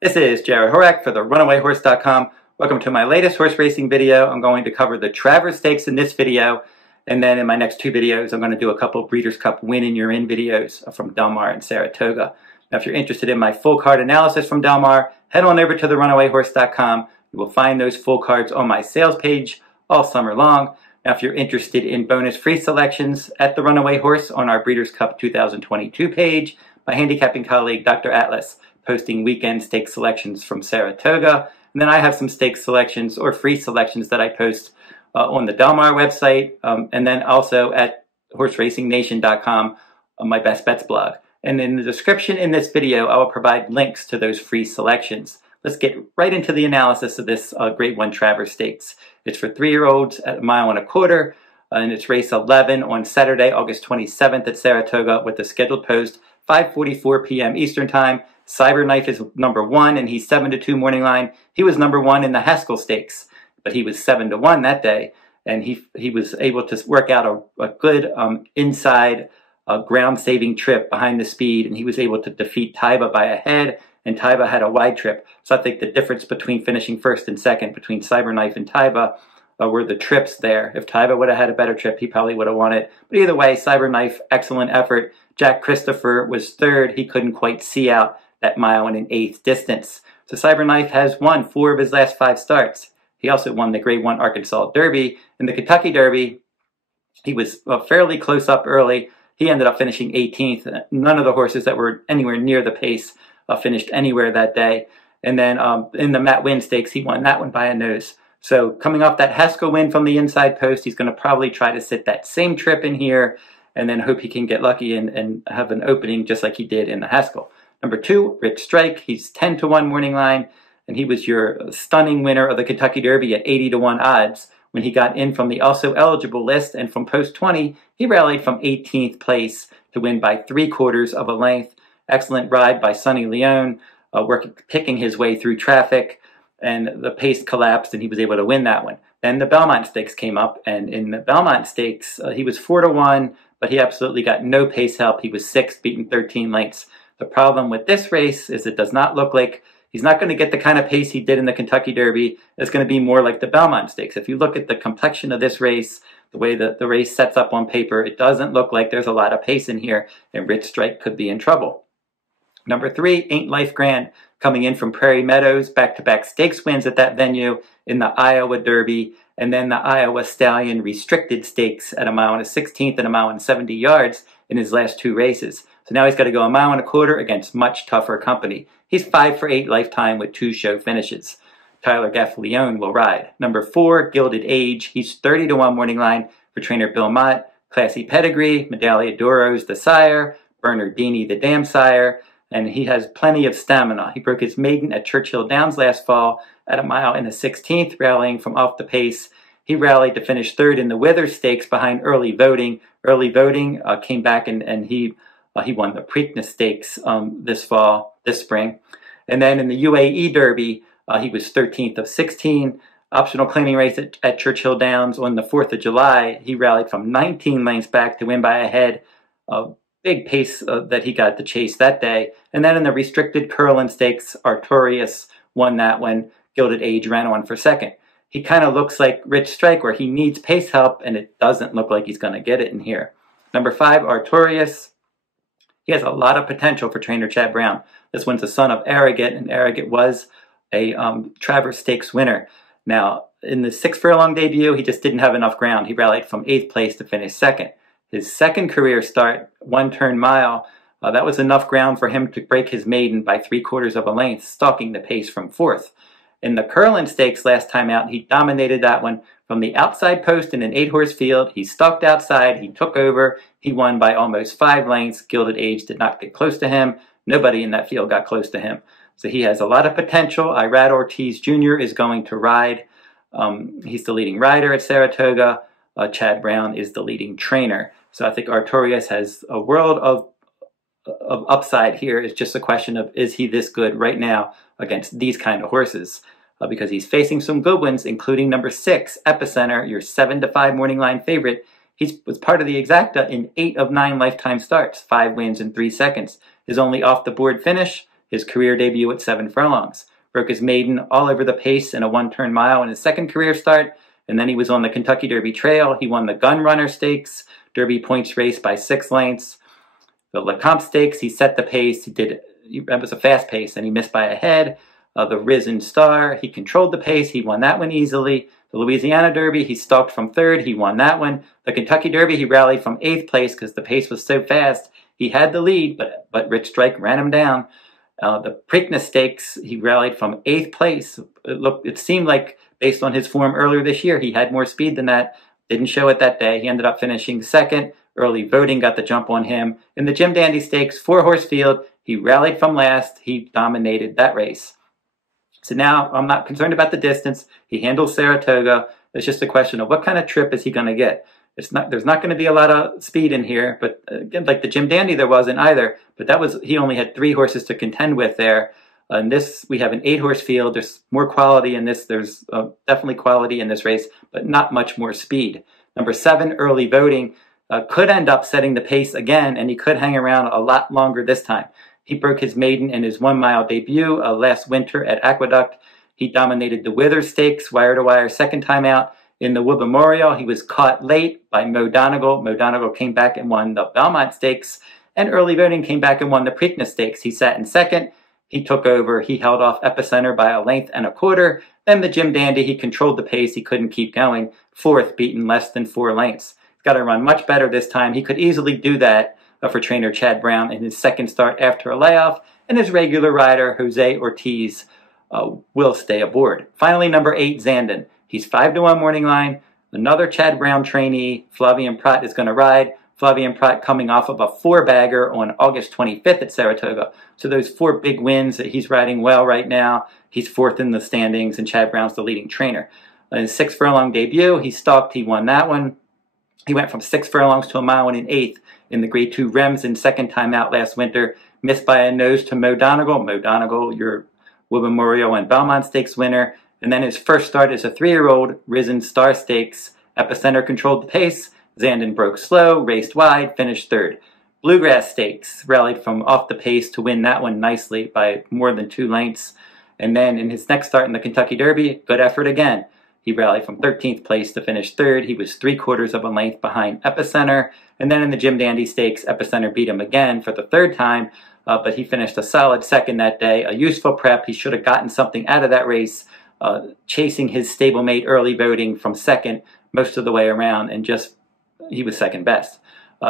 This is Jarrod Horak for the RunawayHorse.com. Welcome to my latest horse racing video. I'm going to cover the Travers Stakes in this video, and then in my next two videos I'm going to do a couple of Breeders' Cup Win in You're In videos from Del Mar and Saratoga. Now if you're interested in my full card analysis from Del Mar, head on over to the RunawayHorse.com. You will find those full cards on my sales page all summer long. Now if you're interested in bonus free selections at the Runaway Horse on our Breeders' Cup 2022 page, my handicapping colleague Dr. Atlas posting weekend stake selections from Saratoga. And then I have some stake selections or free selections that I post on the Del Mar website, and then also at HorseRacingNation.com, my Best Bets blog. And in the description in this video, I will provide links to those free selections. Let's get right into the analysis of this Grade 1 Travers Stakes. It's for 3-year-olds at 1.25 miles, and it's race 11 on Saturday, August 27th at Saratoga with the scheduled post 5:44 p.m. Eastern Time. Cyberknife is number 1, and he's 7-2 morning line. He was number 1 in the Haskell Stakes, but he was 7-1 that day, and he was able to work out a good inside ground-saving trip behind the speed, and he was able to defeat Taiba by a head, and Taiba had a wide trip. So I think the difference between finishing first and second between Cyberknife and Taiba were the trips there. If Taiba would have had a better trip, he probably would have won it. But either way, Cyberknife, excellent effort. Jack Christopher was third. He couldn't quite see out that 1 1/8 distance. So Cyberknife has won 4 of his last 5 starts. He also won the Grade 1 Arkansas Derby. In the Kentucky Derby, he was fairly close up early. He ended up finishing 18th. None of the horses that were anywhere near the pace finished anywhere that day. And then in the Matt Winn Stakes, he won that one by a nose. So coming off that Haskell win from the inside post, he's going to probably try to sit that same trip in here and then hope he can get lucky and have an opening just like he did in the Haskell. Number 2, Rich Strike. He's 10-1 morning line, and he was your stunning winner of the Kentucky Derby at 80-1 odds when he got in from the also eligible list, and from post 20, he rallied from 18th place to win by 3/4 of a length. Excellent ride by Sonny Leone, picking his way through traffic, and the pace collapsed, and he was able to win that one. Then the Belmont Stakes came up, and in the Belmont Stakes, he was 4-1, but he absolutely got no pace help. He was 6th, beaten 13 lengths. The problem with this race is it does not look like he's not going to get the kind of pace he did in the Kentucky Derby. It's going to be more like the Belmont Stakes. If you look at the complexion of this race, the way that the race sets up on paper, it doesn't look like there's a lot of pace in here, and Rich Strike could be in trouble. Number 3, Ain't Life Grand, coming in from Prairie Meadows, back-to-back stakes wins at that venue in the Iowa Derby, and then the Iowa Stallion Restricted Stakes at 1.16 miles and 1.70 miles in his last 2 races. So now he's got to go 1.25 miles against much tougher company. He's 5 for 8 lifetime with 2 show finishes. Tyler Gaffalione will ride. Number 4, Gilded Age. He's 30-1 morning line for trainer Bill Mott. Classy pedigree, Medaglia d'Oro's the sire, Bernardini the dam sire, and he has plenty of stamina. He broke his maiden at Churchill Downs last fall at 1.16 miles, rallying from off the pace. He rallied to finish 3rd in the Withers Stakes behind Early Voting. Early Voting came back and he won the Preakness Stakes this spring. And then in the UAE Derby, he was 13th of 16. Optional claiming race at Churchill Downs on the 4th of July. He rallied from 19 lengths back to win by a head. Big pace that he got to chase that day. And then in the restricted Curlin Stakes, Artorius won that one. Gilded Age ran on for 2nd. He kind of looks like Rich Strike, where he needs pace help, and it doesn't look like he's going to get it in here. Number 5, Artorius. He has a lot of potential for trainer Chad Brown. This one's the son of Arrogate, and Arrogate was a Travers Stakes winner. Now, in the 6 furlong debut, he just didn't have enough ground. He rallied from 8th place to finish 2nd. His second career start, 1 turn mile, that was enough ground for him to break his maiden by 3/4 of a length, stalking the pace from 4th. In the Curlin Stakes last time out, he dominated that one from the outside post in an 8-horse field. He stalked outside, he took over, he won by almost 5 lengths. Gilded Age did not get close to him. Nobody in that field got close to him. So he has a lot of potential. Irad Ortiz Jr. is going to ride. He's the leading rider at Saratoga. Chad Brown is the leading trainer. So I think Artorius has a world of upside here. It's just a question of, is he this good right now against these kind of horses? Because he's facing some good ones, including number 6, Epicenter, your 7-5 morning line favorite. He was part of the exacta in 8 of 9 lifetime starts, 5 wins in 3 seconds. His only off-the-board finish his career debut at 7 furlongs. Broke his maiden all over the pace in a 1-turn mile in his second career start, and then he was on the Kentucky Derby Trail. He won the Gun Runner Stakes, Derby points race by 6 lengths. The Lecomte Stakes, he set the pace. That was a fast pace, and he missed by a head. The Risen Star, he controlled the pace. He won that one easily. The Louisiana Derby, he stalked from 3rd. He won that one. The Kentucky Derby, he rallied from 8th place because the pace was so fast. He had the lead, but Rich Strike ran him down. The Preakness Stakes, he rallied from 8th place. It seemed like, based on his form earlier this year, he had more speed than that. Didn't show it that day. He ended up finishing 2nd. Early voting got the jump on him. In the Jim Dandy Stakes, 4-horse field, he rallied from last. He dominated that race. So now I'm not concerned about the distance. He handles Saratoga. It's just a question of what kind of trip is he going to get. There's not going to be a lot of speed in here, but again, like the Jim Dandy, there wasn't either. But he only had 3 horses to contend with there. In this, we have an 8-horse field. There's more quality in this. There's definitely quality in this race, but not much more speed. Number 7, Early Voting, could end up setting the pace again, and he could hang around a lot longer this time. He broke his maiden in his 1-mile debut last winter at Aqueduct. He dominated the Wither Stakes, wire-to-wire, second time out. In the Wood Memorial, he was caught late by Mo Donegal. Mo Donegal came back and won the Belmont Stakes, and Early Voting came back and won the Preakness Stakes. He sat in 2nd. He took over. He held off Epicenter by a length and a quarter. Then the Jim Dandy, he controlled the pace. He couldn't keep going. 4th, beaten less than 4 lengths. He's got to run much better this time. He could easily do that for trainer Chad Brown in his second start after a layoff. And his regular rider, Jose Ortiz, will stay aboard. Finally, number 8, Zandon. He's 5-1 morning line. Another Chad Brown trainee, Flavien Prat, is going to ride. Flavien Prat coming off of a 4-bagger on August 25th at Saratoga. So those 4 big wins that he's riding well right now. He's 4th in the standings, and Chad Brown's the leading trainer. In his 6 furlong debut, he stalked. He won that one. He went from 6 furlongs to a mile and an 1/8 in the Grade 2 Rems in second time out last winter. Missed by a nose to Mo Donegal. Mo Donegal, your Wood Memorial and Belmont Stakes winner. And then his first start as a 3-year-old, Risen Star Stakes. Epicenter controlled the pace. Zandon broke slow, raced wide, finished 3rd. Bluegrass Stakes rallied from off the pace to win that one nicely by more than 2 lengths. And then in his next start in the Kentucky Derby, good effort again. He rallied from 13th place to finish 3rd. He was 3/4 of a length behind Epicenter. And then in the Jim Dandy Stakes, Epicenter beat him again for the 3rd time. But he finished a solid 2nd that day. A useful prep. He should have gotten something out of that race. Chasing his stablemate Early Voting from 2nd most of the way around, and he was 2nd best.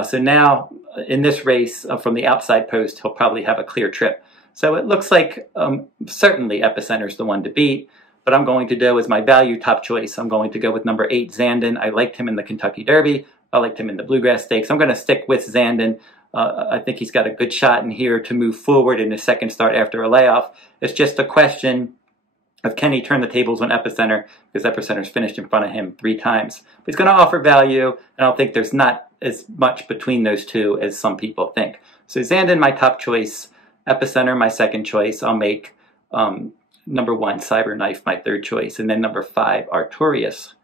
So now in this race from the outside post, he'll probably have a clear trip. So it looks like certainly Epicenter's the one to beat, but I'm going to do as my value top choice. I'm going to go with number 8, Zandon. I liked him in the Kentucky Derby. I liked him in the Bluegrass Stakes. I'm going to stick with Zandon. I think he's got a good shot in here to move forward in his second start after a layoff. It's just a question of can he turn the tables on Epicenter, because Epicenter's finished in front of him 3 times. But he's going to offer value, and I don't think there's not as much between those two as some people think. So Zandon, my top choice. Epicenter, my second choice. I'll make number 1, Cyberknife, my third choice. And then number 5, Artorius,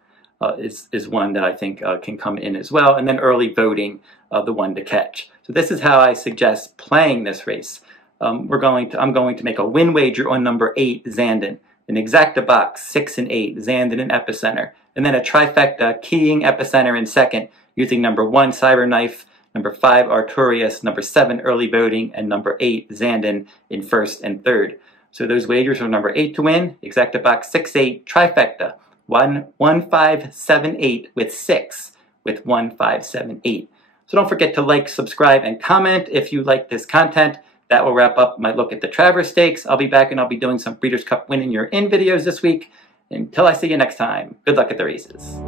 is one that I think can come in as well. And then Early Voting, the one to catch. So this is how I suggest playing this race. I'm going to make a win wager on number 8, Zandon. An exacta box, 6 and 8, Zandon and Epicenter. And then a trifecta, keying Epicenter in second, using number 1, Cyberknife, number 5, Artorius, number 7, Early Voting, and number 8, Zandon in first and third. So those wagers are number 8 to win, exacta box 6-8, trifecta, 1-5-7-8 with 6, with 1-5-7-8. So don't forget to like, subscribe, and comment if you like this content. That will wrap up my look at the Travers Stakes. I'll be back and I'll be doing some Breeders' Cup Winning You're In videos this week. Until I see you next time, good luck at the races.